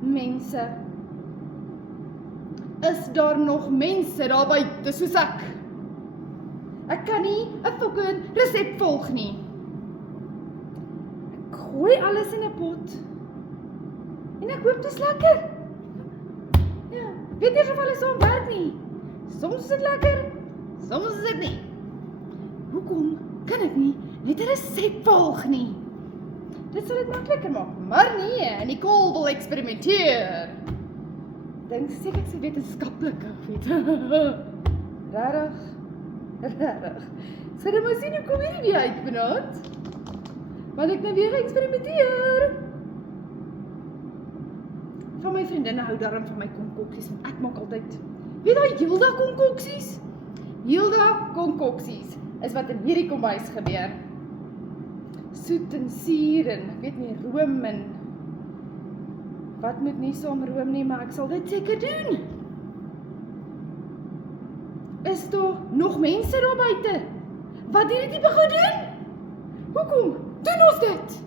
mense? Is daar nog mense daar buite soos ek? Ek kan nie 'n fucking resep volg nie. Ek gooi alles in 'n pot en ek hoop dit is lekker. Ja, weet eers of alles so werk nie. Soms is dit lekker, soms is dit nie. Hoekom kan ek nie net 'n resep volg nie? Dit sal dit makliker maak, maar nee, Nicole wil eksperimenteer. Dink seker ek sê wetenskaplik, weet. Rarig. Sal jy maar sien hoe kom hierdie uit vanaand? Want ek nou weer geëksperimenteer. Van my vriendinne hou daarom van my konkoksies, want ek maak altyd, weet daai Hilda konkoksies? Hilda konkoksies is wat in hierdie kombuis gebeur. Soet en suur en, ek weet nie, room en wat moet nie saam room nie, maar ek sal dit seker doen. Is daar nog mense daar buite wat hierdie tipe goed doen? Hoekom doen ons dit?